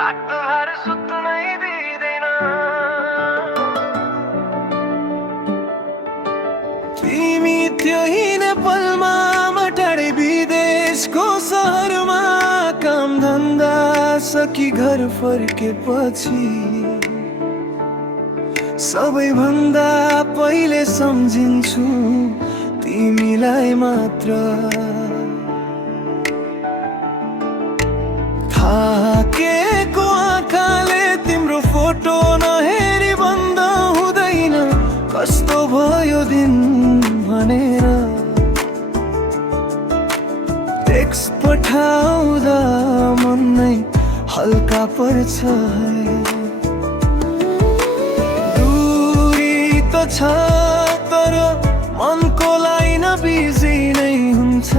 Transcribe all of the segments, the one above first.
रातभर सुत्नै दिँदैन। तिमी त्यही नेपालमा टाढे विदेशको सहरमा काम धन्दा सकी घर फर्केपछि सबैभन्दा पहिले सम्झिन्छु तिमीलाई मात्र। थाकेको आँखाले तिम्रो फोटो नहेरी बन्द हुँदैन, कस्तो भयो दिन भनेर टेक्स्ट पठाउँदा मन नै हल्का पर्छ। दूरी त छ तर मनको लाइन बिजी नै हुन्छ।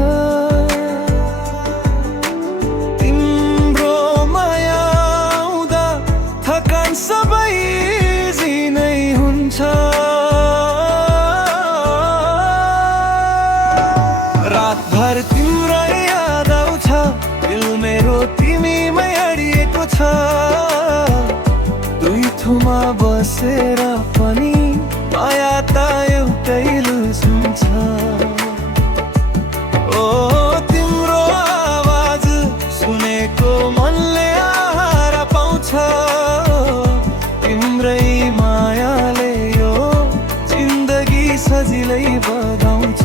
तिम्रो माया आउँदा थकान सबै इजी नै हुन्छ। रातभर तिम्रो याद आउँछ, दिल मेरो तिमीमै अडिएको छ। दुई थुमा बसेर पनि माया त एउटै लुज हुन्छ। ओ तिम्रो आवाज सुनेको मनले आहार पाउँछ। तिम्रै मायाले यो जिन्दगी सजिलै बगाउँछ।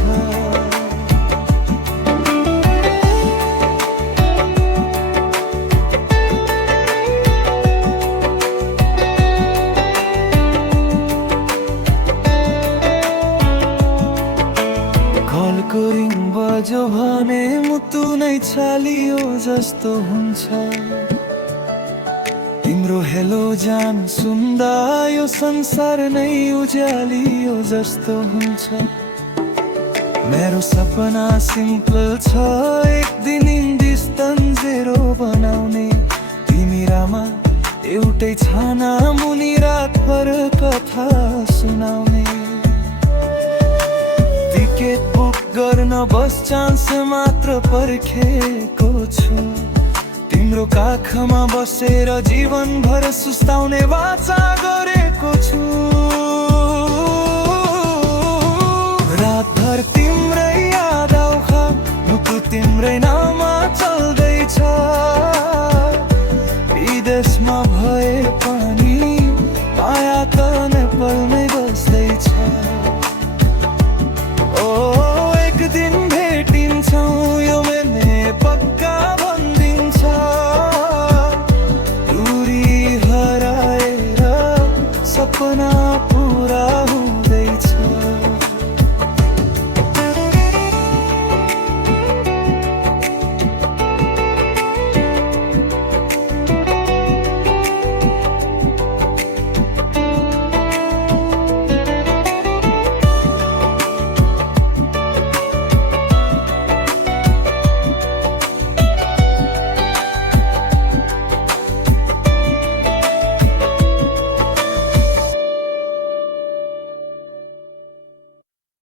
कलको रिङ बज्यो भने मुटु नै छालियो जस्तो हुन्छ। तिम्रो हेलो जान सुन्दा यो संसार नै उज्यालियो जस्तो हुन्छ। मेरो सपना सिम्पल छ, एक दिन हिन्दुस्तान जेरो बनाउने। तिमी रामा एउटै छाना मुनि रातभर कथा सुनाउने। टिकट बुक गर्न बस चान्स मात्र पर्खेको छु। तिम्रो काखमा बसेर जीवनभर सुस्ताउने वाचा गरेको छु। रातभर तिम्रै याद आउँछ, मुटु तिम्रै नाम